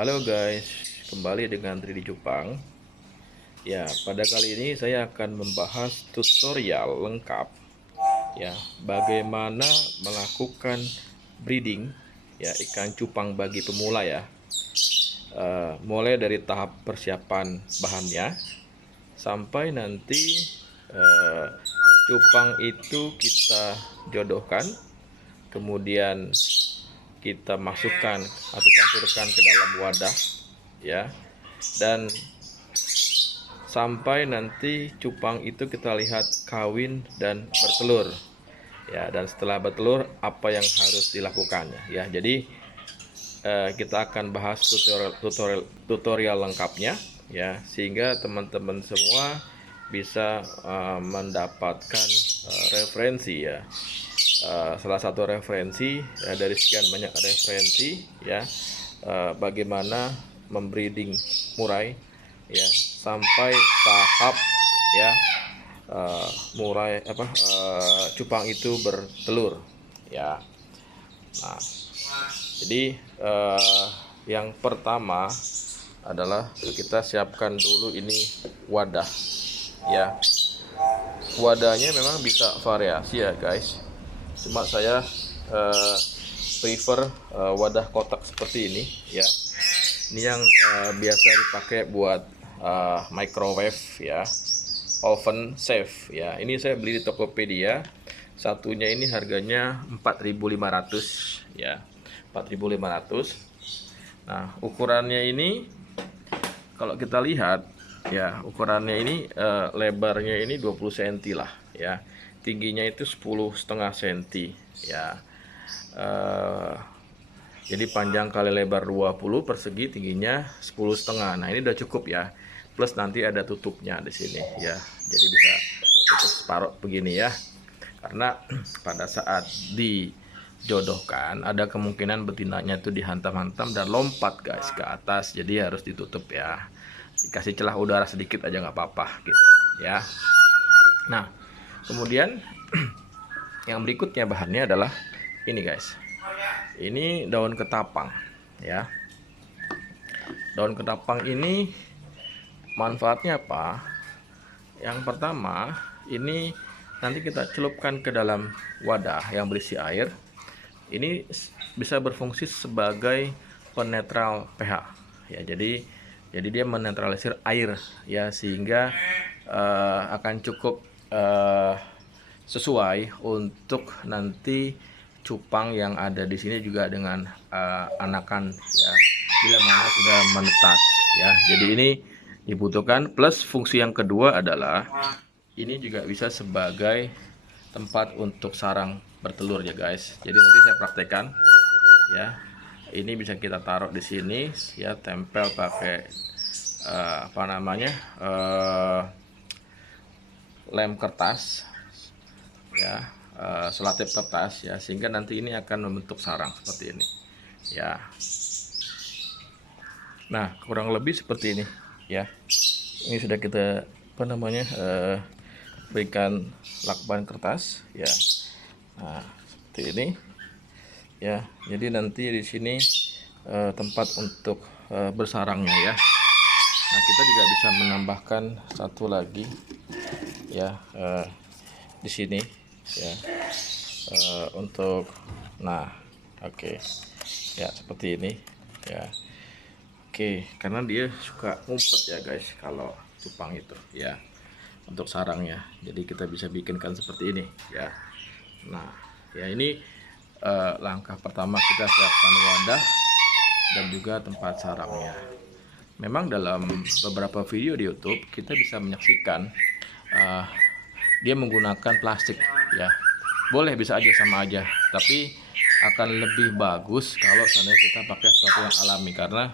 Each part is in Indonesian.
Halo guys, kembali dengan 3D Jepang. Ya, pada kali ini saya akan membahas tutorial lengkap ya, bagaimana melakukan breeding ya ikan cupang bagi pemula ya. Mulai dari tahap persiapan bahannya sampai nanti eh, cupang itu kita jodohkan, kemudian kita masukkan atau campurkan ke dalam wadah ya, dan sampai nanti cupang itu kita lihat kawin dan bertelur ya. Dan setelah bertelur apa yang harus dilakukannya ya. Jadi kita akan bahas tutorial lengkapnya ya, sehingga teman-teman semua bisa mendapatkan referensi ya. Salah satu referensi ya, dari sekian banyak referensi ya, bagaimana membreeding murai ya sampai tahap ya, murai cupang itu bertelur ya. Nah, jadi yang pertama adalah kita siapkan dulu ini wadah ya. Wadahnya memang bisa variasi ya guys, cuma saya prefer wadah kotak seperti ini ya. Ini yang biasa dipakai buat microwave ya, oven safe ya. Ini saya beli di Tokopedia. Satunya ini harganya 4.500 ya, 4.500. Nah, ukurannya ini kalau kita lihat ya, ukurannya ini lebarnya ini 20 cm lah ya. Tingginya itu 10,5 cm ya. Jadi panjang kali lebar 20, persegi tingginya 10,5. Nah, ini udah cukup ya. Plus nanti ada tutupnya di sini ya. Jadi bisa tutup separuh begini ya. Karena pada saat dijodohkan ada kemungkinan betinanya itu dihantam-hantam dan lompat guys ke atas. Jadi harus ditutup ya. Dikasih celah udara sedikit aja nggak apa-apa gitu ya. Nah, kemudian yang berikutnya bahannya adalah ini guys. Ini daun ketapang ya. Daun ketapang ini manfaatnya apa? Yang pertama, ini nanti kita celupkan ke dalam wadah yang berisi air. Ini bisa berfungsi sebagai penetral pH ya. Jadi dia menetralisir air ya, sehingga akan cukup sesuai untuk nanti cupang yang ada di sini juga dengan anakan ya, bila mana sudah menetas ya. Jadi ini dibutuhkan. Plus fungsi yang kedua adalah ini juga bisa sebagai tempat untuk sarang bertelur ya guys. Jadi nanti saya praktekkan ya. Ini bisa kita taruh di sini ya, tempel pakai lem kertas ya, selotip kertas ya, sehingga nanti ini akan membentuk sarang seperti ini ya. Nah, kurang lebih seperti ini ya. Ini sudah kita berikan lakban kertas ya. Nah, seperti ini ya. Jadi nanti di sini tempat untuk bersarangnya ya. Nah, kita juga bisa menambahkan satu lagi ya di sini ya, untuk oke ya, seperti ini ya. Oke, karena dia suka ngumpet ya guys kalau cupang itu ya, untuk sarangnya. Jadi kita bisa bikinkan seperti ini ya. Nah ya, ini langkah pertama, kita siapkan wadah dan juga tempat sarangnya. Memang dalam beberapa video di YouTube kita bisa menyaksikan dia menggunakan plastik ya. Boleh, bisa aja, sama aja, tapi akan lebih bagus kalau seandainya kita pakai sesuatu yang alami. Karena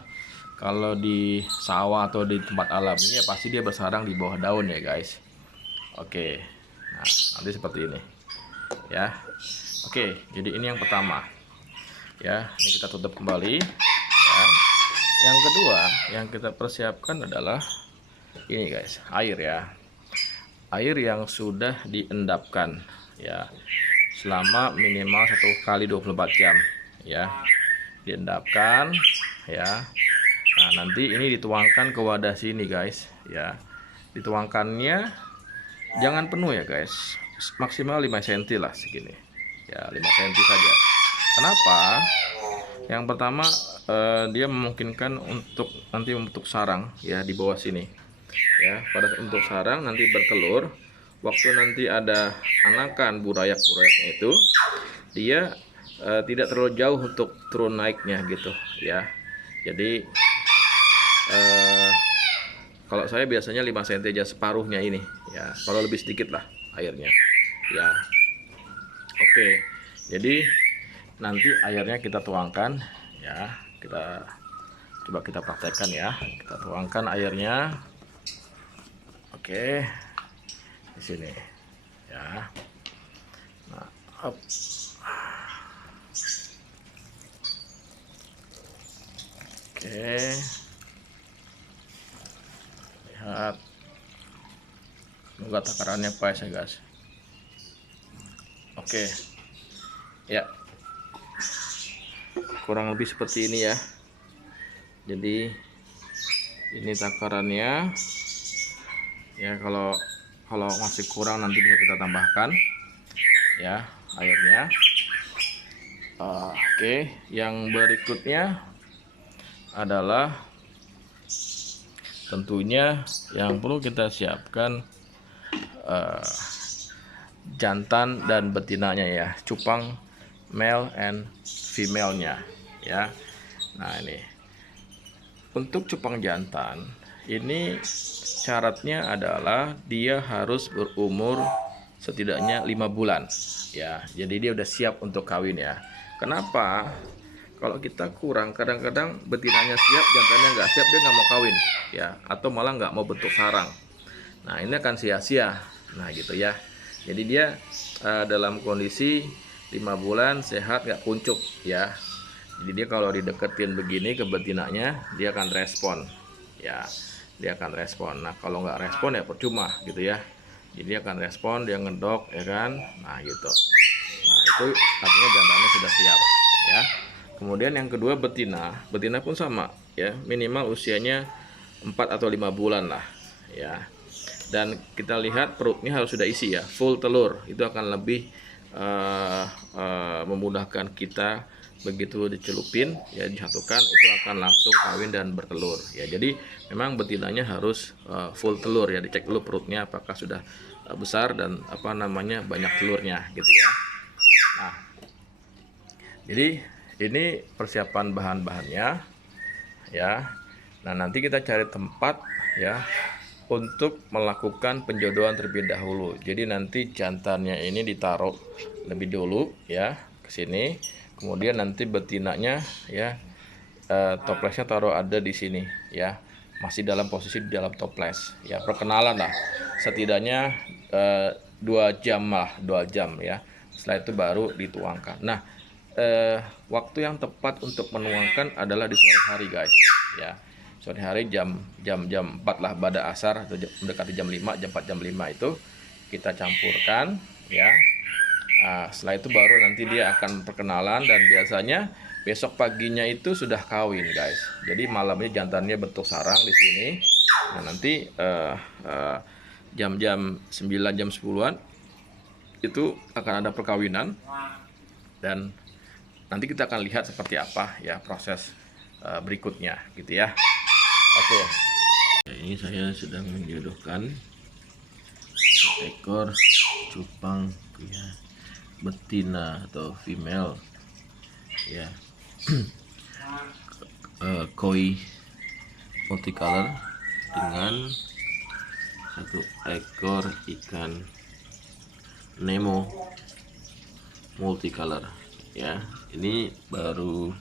kalau di sawah atau di tempat alami ya pasti dia bersarang di bawah daun ya guys. Oke, nah nanti seperti ini ya. Oke, jadi ini yang pertama ya. Ini kita tutup kembali ya. Yang kedua yang kita persiapkan adalah ini guys, air ya. Air yang sudah diendapkan ya selama minimal 1 kali 24 jam ya. Diendapkan ya. Nah, nanti ini dituangkan ke wadah sini guys ya. Dituangkannya jangan penuh ya guys, maksimal 5 cm lah segini ya, 5 cm saja. Kenapa? Yang pertama dia memungkinkan untuk nanti membentuk sarang ya di bawah sini ya. Pada untuk sarang nanti bertelur, waktu nanti ada anakan burayak-burayaknya itu dia tidak terlalu jauh untuk turun naiknya gitu ya. Jadi kalau saya biasanya 5 cm aja, separuhnya ini ya, kalau lebih sedikit lah airnya ya. Oke, jadi nanti airnya kita tuangkan ya, kita coba kita praktekkan ya. Kita tuangkan airnya. Oke, di sini ya. Nah, up. Oke, lihat, semoga takarannya pas ya guys. Oke ya, kurang lebih seperti ini ya. Jadi ini takarannya ya. Kalau masih kurang nanti bisa kita tambahkan ya airnya. Oke, yang berikutnya adalah tentunya yang perlu kita siapkan jantan dan betinanya ya, cupang male and female-nya ya. Nah, ini untuk cupang jantan ini syaratnya adalah dia harus berumur setidaknya 5 bulan ya. Jadi dia udah siap untuk kawin ya. Kenapa? Kalau kita kurang, kadang-kadang betinanya siap, jantannya nggak siap, dia nggak mau kawin ya, atau malah nggak mau bentuk sarang. Nah, ini akan sia-sia. Nah, gitu ya. Jadi dia dalam kondisi 5 bulan sehat, nggak kuncup ya. Jadi dia kalau dideketin begini ke betinanya, dia akan respon ya. Dia akan respon. Nah, kalau nggak respon ya percuma gitu ya. Jadi dia akan respon, dia ngedok ya kan. Nah, gitu. Nah, itu artinya jantannya sudah siap ya. Kemudian yang kedua betina pun sama ya, minimal usianya 4 atau 5 bulan lah ya. Dan kita lihat perutnya harus sudah isi ya, full telur. Itu akan lebih memudahkan kita begitu dicelupin ya, disatukan, itu akan langsung kawin dan bertelur ya. Jadi memang betinanya harus full telur ya, dicek dulu perutnya apakah sudah besar dan banyak telurnya gitu ya. Nah, jadi ini persiapan bahan-bahannya ya. Nah, nanti kita cari tempat ya untuk melakukan penjodohan terlebih dahulu. Jadi nanti jantannya ini ditaruh lebih dulu ya ke sini. Kemudian nanti betinanya ya toplesnya taruh ada di sini ya. Masih dalam posisi di dalam toples ya, perkenalan lah. Setidaknya 2 jam lah, 2 jam ya. Setelah itu baru dituangkan. Nah, waktu yang tepat untuk menuangkan adalah di sore hari guys ya. Sore hari jam 4 lah, pada asar atau mendekati jam 5, jam 4 jam 5 itu kita campurkan ya. Nah, setelah itu baru nanti dia akan perkenalan, dan biasanya besok paginya itu sudah kawin guys. Jadi malamnya jantannya bentuk sarang di sini. Nah, nanti jam-jam 9 jam 10-an itu akan ada perkawinan, dan nanti kita akan lihat seperti apa ya proses berikutnya gitu ya. Oke. Ini saya sedang menjodohkan satu ekor cupang ya, betina atau female ya, koi multicolor dengan satu ekor ikan Nemo multicolor ya. Ini baru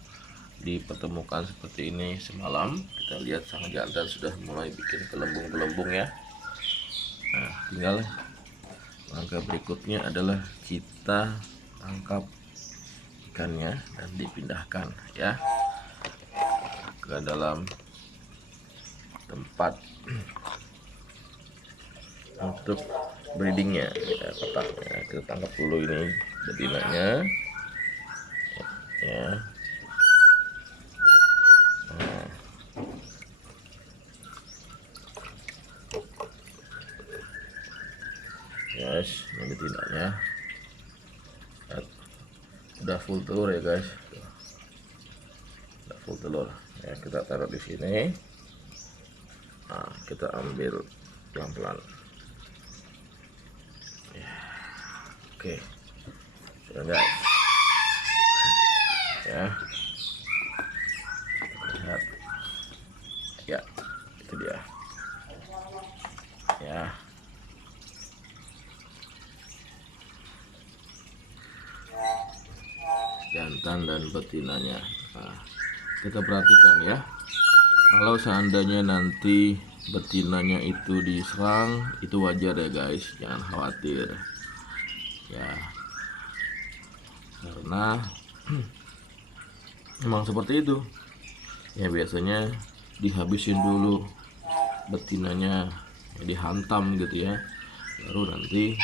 dipertemukan seperti ini semalam. Kita lihat sang jantan sudah mulai bikin gelembung-gelembung ya. Nah, tinggal langkah berikutnya adalah kita tangkap ikannya dan dipindahkan ya ke dalam tempat untuk breedingnya ya, kotaknya. Kita tangkap dulu ini betinanya ya. Nah, guys, ini betinanya udah full telur ya guys, udah full telur ya. Kita taruh di sini. Nah, kita ambil pelan-pelan ya. Oke, sudah guys ya, lihat ya, itu dia ya. Jantan dan betinanya. Nah, kita perhatikan ya, kalau seandainya nanti betinanya itu diserang, itu wajar ya guys, jangan khawatir ya, karena memang seperti itu ya. Biasanya dihabisin dulu betinanya ya, dihantam gitu ya, baru nanti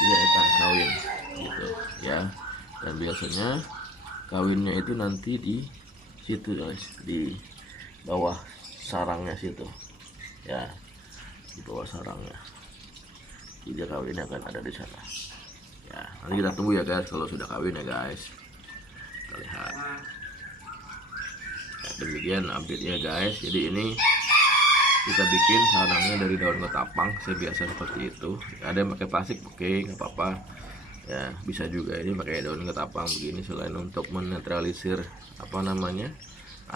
dia akan kawin gitu ya. Dan biasanya kawinnya itu nanti di situ guys, di bawah sarangnya situ ya, di bawah sarangnya. Jadi kawinnya akan ada di sana ya. Nanti kita tunggu ya guys kalau sudah kawin ya guys, kita lihat ya. Demikian update-nya guys. Jadi ini kita bikin sarangnya dari daun ketapang, saya biasa seperti itu. Ada yang pakai plastik, oke, nggak apa-apa ya, bisa juga ini pakai daun ketapang begini. Selain untuk menetralisir apa namanya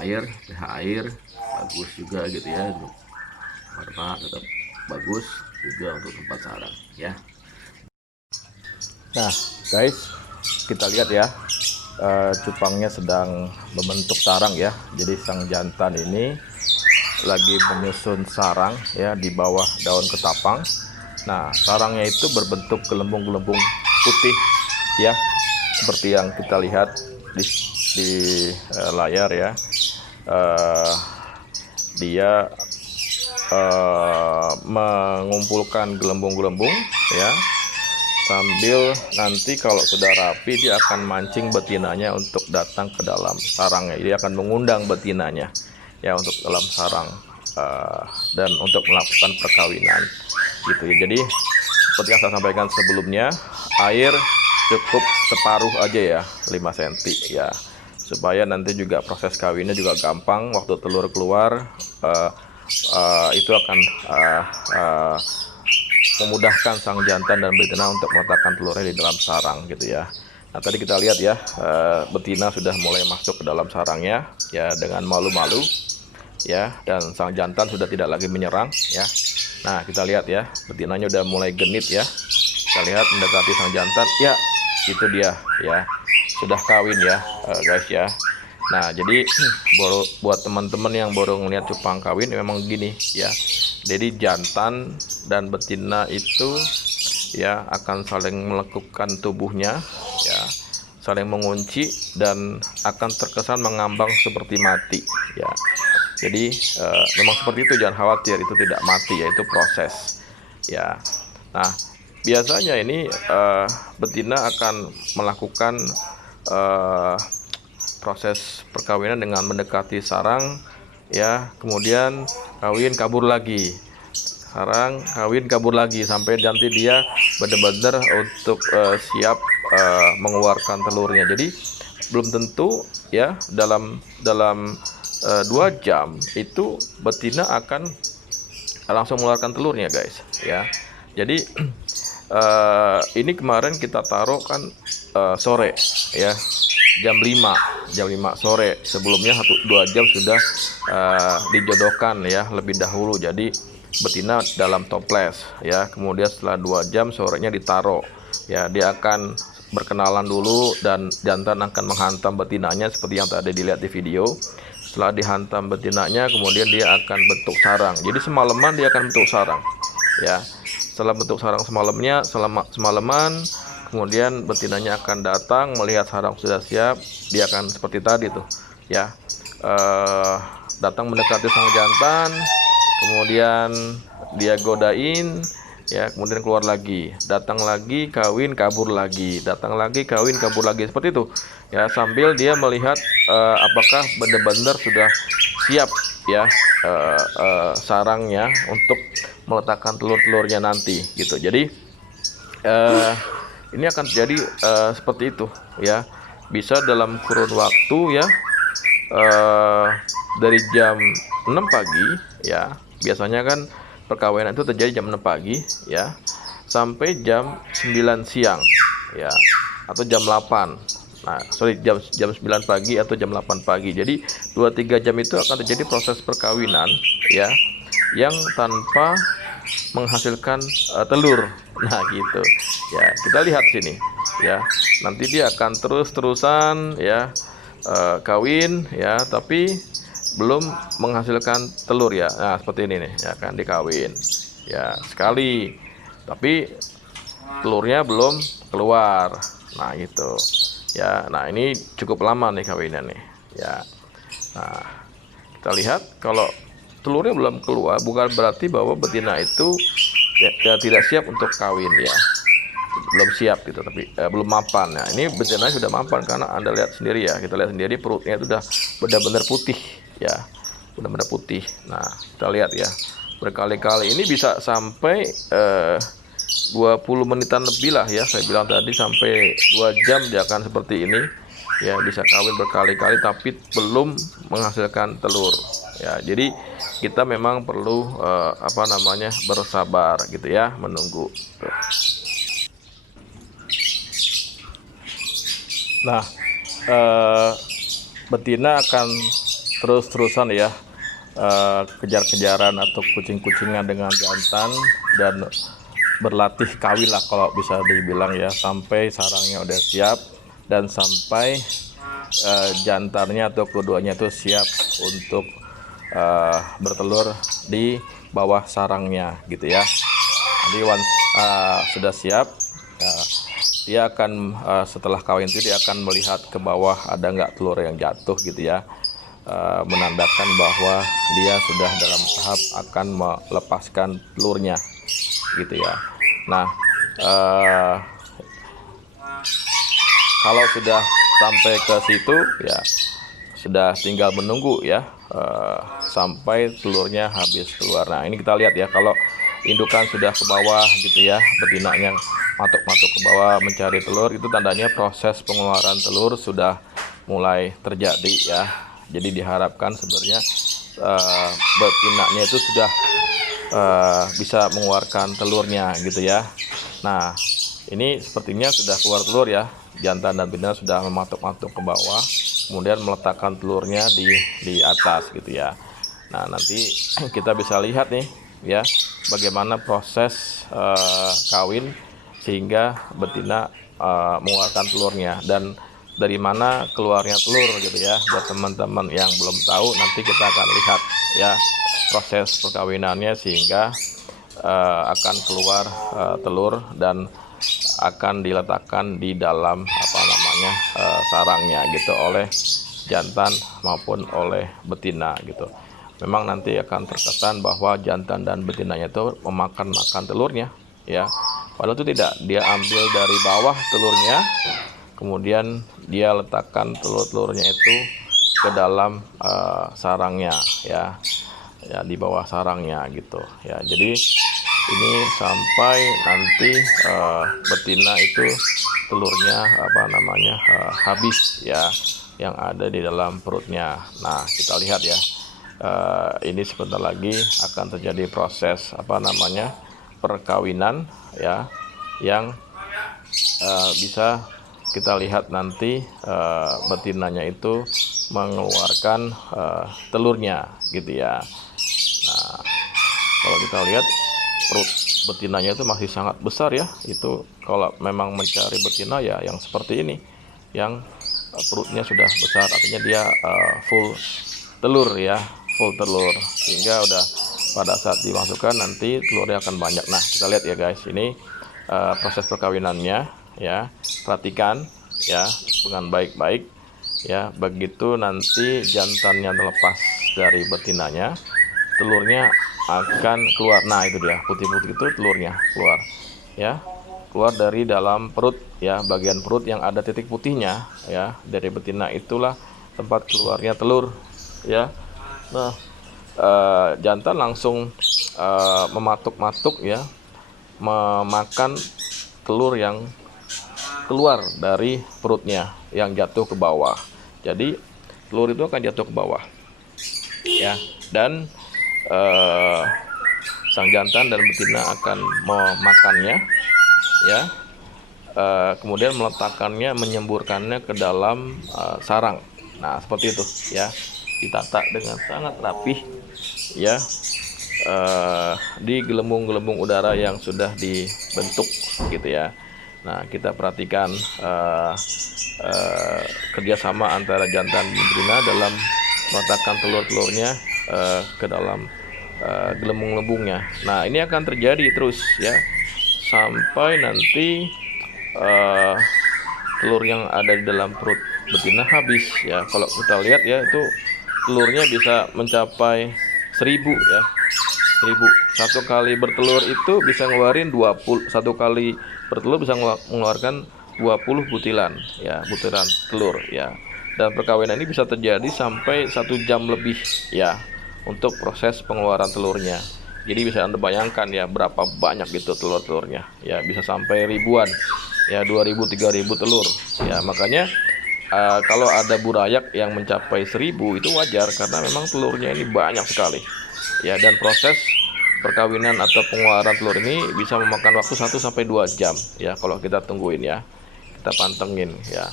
air, pH air, bagus juga gitu ya, untuk warna tetap bagus juga untuk tempat sarang ya. Nah guys, kita lihat ya, cupangnya sedang membentuk sarang ya. Jadi sang jantan ini lagi menyusun sarang ya di bawah daun ketapang. Nah, sarangnya itu berbentuk gelembung-gelembung putih ya, seperti yang kita lihat di layar ya. Dia mengumpulkan gelembung-gelembung ya, sambil nanti kalau sudah rapi dia akan mancing betinanya untuk datang ke dalam sarangnya. Dia akan mengundang betinanya ya untuk dalam sarang dan untuk melakukan perkawinan gitu ya. Jadi seperti yang saya sampaikan sebelumnya, air cukup separuh aja ya, 5 cm ya, supaya nanti juga proses kawinnya juga gampang. Waktu telur keluar itu akan memudahkan sang jantan dan betina untuk meletakkan telurnya di dalam sarang gitu ya. Nah tadi kita lihat ya, betina sudah mulai masuk ke dalam sarangnya ya dengan malu-malu ya, dan sang jantan sudah tidak lagi menyerang ya. Nah kita lihat ya, betinanya udah mulai genit ya. Kita lihat mendekati sang jantan ya, itu dia ya, sudah kawin ya guys ya. Nah jadi buat teman-teman yang baru ngeliat cupang kawin memang gini ya. Jadi jantan dan betina itu ya akan saling melekupkan tubuhnya ya, saling mengunci dan akan terkesan mengambang seperti mati ya. Jadi memang seperti itu, jangan khawatir, itu tidak mati ya, itu proses ya. Nah biasanya ini betina akan melakukan proses perkawinan dengan mendekati sarang ya, kemudian kawin kabur lagi, sarang kawin kabur lagi, sampai nanti dia benar-benar untuk siap mengeluarkan telurnya. Jadi belum tentu ya dalam 2 jam itu betina akan langsung mengeluarkan telurnya guys ya. Jadi ini kemarin kita taruh kan sore ya, jam 5 sore. Sebelumnya 2 jam sudah dijodohkan ya lebih dahulu. Jadi betina dalam toples ya, kemudian setelah 2 jam sorenya ditaruh ya. Dia akan berkenalan dulu dan jantan akan menghantam betinanya seperti yang tadi dilihat di video. Setelah dihantam betinanya, kemudian dia akan bentuk sarang. Jadi semalaman dia akan bentuk sarang ya. Setelah bentuk sarang semalaman, kemudian betinanya akan datang melihat sarang sudah siap. Dia akan seperti tadi tuh ya, datang mendekati sang jantan, kemudian dia godain ya, kemudian keluar lagi, datang lagi, kawin kabur lagi, datang lagi, kawin kabur lagi, seperti itu ya, sambil dia melihat apakah benar-benar sudah siap ya sarangnya untuk meletakkan telur-telurnya nanti gitu. Jadi eh, ini akan terjadi seperti itu ya, bisa dalam kurun waktu ya, eh, dari jam 6 pagi ya, biasanya kan perkawinan itu terjadi jam 6 pagi ya, sampai jam 9 siang ya, atau jam 8. Nah, sorry, jam jam 9 pagi atau jam 8 pagi. Jadi 2-3 jam itu akan terjadi proses perkawinan ya, yang tanpa menghasilkan telur. Nah, gitu. Ya, kita lihat sini ya. Nanti dia akan terus-terusan ya, kawin ya, tapi belum menghasilkan telur ya. Nah, seperti ini nih, ya kan, dikawin ya sekali, tapi telurnya belum keluar. Nah, gitu ya. Nah, ini cukup lama nih kawinnya nih ya. Nah, kita lihat kalau telurnya belum keluar, bukan berarti bahwa betina itu ya tidak siap untuk kawin ya, belum siap gitu, tapi belum mapan. Nah, ini betina sudah mapan karena Anda lihat sendiri ya, kita lihat sendiri perutnya itu sudah benar-benar putih ya, benar-benar putih. Nah, kita lihat ya, berkali-kali ini bisa sampai 20 menitan lebih lah ya, saya bilang tadi sampai 2 jam dia akan seperti ini ya, bisa kawin berkali-kali tapi belum menghasilkan telur ya. Jadi kita memang perlu bersabar gitu ya, menunggu tuh. Nah, eh, betina akan terus-terusan ya, kejar-kejaran atau kucing-kucingan dengan jantan, dan berlatih kawin lah kalau bisa dibilang ya, sampai sarangnya udah siap dan sampai jantannya atau keduanya itu siap untuk bertelur di bawah sarangnya gitu ya. Nanti once sudah siap, dia akan setelah kawin itu dia akan melihat ke bawah ada nggak telur yang jatuh gitu ya, menandakan bahwa dia sudah dalam tahap akan melepaskan telurnya gitu ya. Nah, kalau sudah sampai ke situ ya, sudah tinggal menunggu ya, sampai telurnya habis keluar. Nah, ini kita lihat ya, kalau indukan sudah ke bawah gitu ya, betinanya matuk-matuk ke bawah mencari telur, itu tandanya proses pengeluaran telur sudah mulai terjadi ya. Jadi diharapkan sebenarnya betinanya itu sudah bisa mengeluarkan telurnya gitu ya. Nah, ini sepertinya sudah keluar telur ya, jantan dan betina sudah mematuk-matuk ke bawah, kemudian meletakkan telurnya di atas gitu ya. Nah, nanti kita bisa lihat nih ya, bagaimana proses kawin sehingga betina mengeluarkan telurnya, dan dari mana keluarnya telur gitu ya. Buat teman-teman yang belum tahu, nanti kita akan lihat ya proses perkawinannya, sehingga akan keluar telur dan akan diletakkan di dalam sarangnya gitu, oleh jantan maupun oleh betina gitu. Memang nanti akan terkesan bahwa jantan dan betinanya itu memakan telurnya ya, padahal itu tidak. Dia ambil dari bawah telurnya, kemudian dia letakkan telur-telurnya itu ke dalam sarangnya ya, di bawah sarangnya gitu ya. Jadi ini sampai nanti betina itu telurnya habis ya, yang ada di dalam perutnya. Nah, kita lihat ya, ini sebentar lagi akan terjadi proses perkawinan ya, yang bisa kita lihat nanti betinanya itu mengeluarkan telurnya gitu ya. Nah, kalau kita lihat perut betinanya itu masih sangat besar ya. Itu kalau memang mencari betina ya yang seperti ini, yang perutnya sudah besar, artinya dia full telur ya, full telur, sehingga udah pada saat dimasukkan nanti telurnya akan banyak. Nah, kita lihat ya guys, ini proses perkawinannya ya, perhatikan ya dengan baik-baik ya. Begitu nanti jantannya terlepas dari betinanya, telurnya akan keluar. Nah, itu dia putih-putih itu telurnya keluar ya, keluar dari dalam perut ya, bagian perut yang ada titik putihnya ya, dari betina itulah tempat keluarnya telur ya. Nah, jantan langsung mematuk-matuk ya, memakan telur yang keluar dari perutnya yang jatuh ke bawah. Jadi telur itu akan jatuh ke bawah ya, dan sang jantan dan betina akan memakannya ya, kemudian meletakkannya, menyemburkannya ke dalam sarang. Nah seperti itu ya, ditata dengan sangat rapih ya, di gelembung-gelembung udara yang sudah dibentuk gitu ya. Nah kita perhatikan kerjasama antara jantan dan betina dalam meletakkan telur-telurnya ke dalam gelembung-gelembungnya. Nah ini akan terjadi terus ya, sampai nanti telur yang ada di dalam perut betina habis ya. Kalau kita lihat ya, itu telurnya bisa mencapai 1000 ya, 1000. Satu kali bertelur itu bisa ngeluarin 20, satu kali bertelur bisa mengeluarkan 20 butiran ya, butiran telur ya. Dan perkawinan ini bisa terjadi sampai 1 jam lebih ya untuk proses pengeluaran telurnya. Jadi bisa Anda bayangkan ya berapa banyak gitu telur-telurnya ya, bisa sampai ribuan ya, 2000 3000 telur ya. Makanya kalau ada burayak yang mencapai 1000 itu wajar, karena memang telurnya ini banyak sekali ya. Dan proses perkawinan atau pengeluaran telur ini bisa memakan waktu 1-2 jam ya, kalau kita tungguin ya, kita pantengin ya.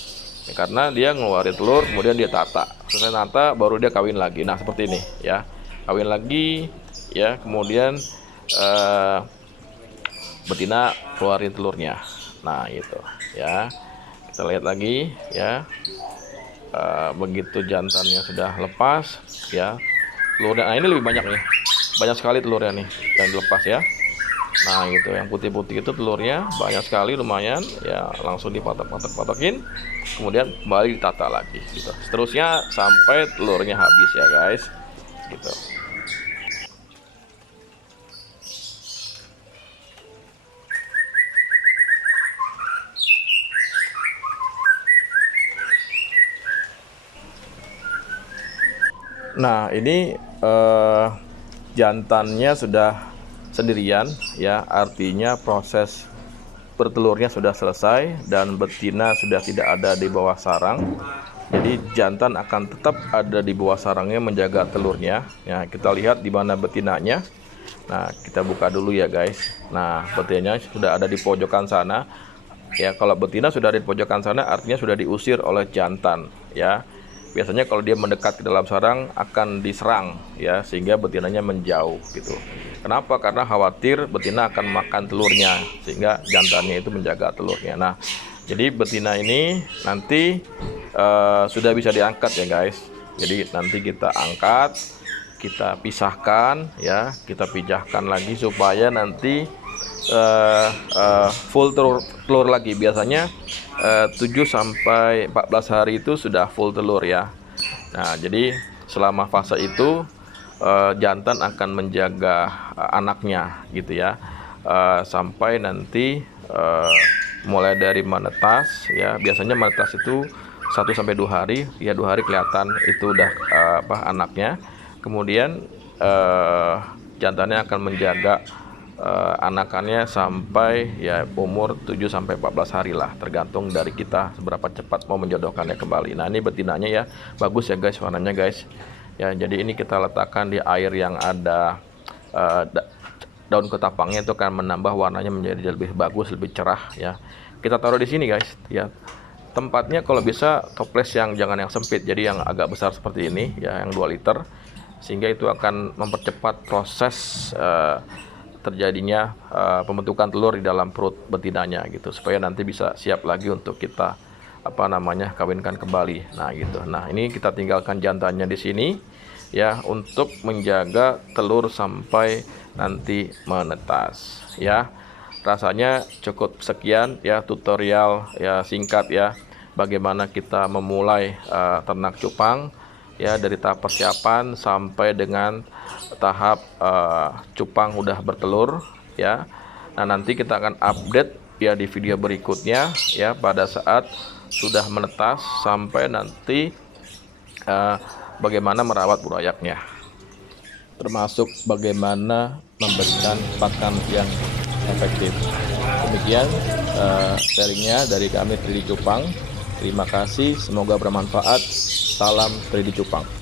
Karena dia ngeluarin telur, kemudian dia tata, selesai nata baru dia kawin lagi. Nah seperti ini ya, kawin lagi ya, kemudian betina keluarin telurnya. Nah itu ya, kita lihat lagi ya. Begitu jantannya sudah lepas ya, telurnya, nah ini lebih banyak nih, banyak sekali telurnya nih yang dilepas ya. Nah gitu, yang putih-putih itu telurnya banyak sekali, lumayan ya, langsung dipatok-patokin, kemudian kembali ditata lagi gitu, seterusnya sampai telurnya habis ya guys gitu. Nah ini jantannya sudah sendirian ya, artinya proses bertelurnya sudah selesai dan betina sudah tidak ada di bawah sarang. Jadi jantan akan tetap ada di bawah sarangnya menjaga telurnya ya. Kita lihat di mana betinanya. Nah kita buka dulu ya guys. Nah betinanya sudah ada di pojokan sana ya. Kalau betina sudah ada di pojokan sana artinya sudah diusir oleh jantan ya. Biasanya kalau dia mendekat ke dalam sarang akan diserang ya, sehingga betinanya menjauh gitu. Kenapa? Karena khawatir betina akan makan telurnya, sehingga jantannya itu menjaga telurnya. Nah jadi betina ini nanti sudah bisa diangkat ya guys. Jadi nanti kita angkat, kita pisahkan ya, kita pijahkan lagi supaya nanti full telur lagi. Biasanya 7-14 hari itu sudah full telur ya. Nah jadi selama fase itu jantan akan menjaga anaknya gitu ya, sampai nanti mulai dari menetas ya. Biasanya menetas itu 1-2 hari ya, 2 hari kelihatan itu udah anaknya. Kemudian jantannya akan menjaga anakannya sampai ya umur 7-14 hari lah, tergantung dari kita seberapa cepat mau menjodohkannya kembali. Nah ini betinanya ya, bagus ya guys warnanya guys ya. Jadi ini kita letakkan di air yang ada daun ketapangnya, itu akan menambah warnanya menjadi lebih bagus, lebih cerah ya. Kita taruh di sini guys ya. Tempatnya kalau bisa toples yang jangan yang sempit, jadi yang agak besar seperti ini ya, yang 2 liter, sehingga itu akan mempercepat proses terjadinya pembentukan telur di dalam perut betinanya gitu, supaya nanti bisa siap lagi untuk kita kawinkan kembali. Nah gitu. Nah ini kita tinggalkan jantannya di sini ya, untuk menjaga telur sampai nanti menetas ya. Rasanya cukup sekian ya, tutorial ya singkat ya, bagaimana kita memulai ternak cupang ya, dari tahap persiapan sampai dengan tahap cupang udah bertelur ya. Nah nanti kita akan update ya di video berikutnya ya, pada saat sudah menetas sampai nanti bagaimana merawat burayaknya, termasuk bagaimana memberikan pakan yang efektif. demikian sharingnya dari kami 3D Cupang. Terima kasih, semoga bermanfaat. Salam 3D Cupang.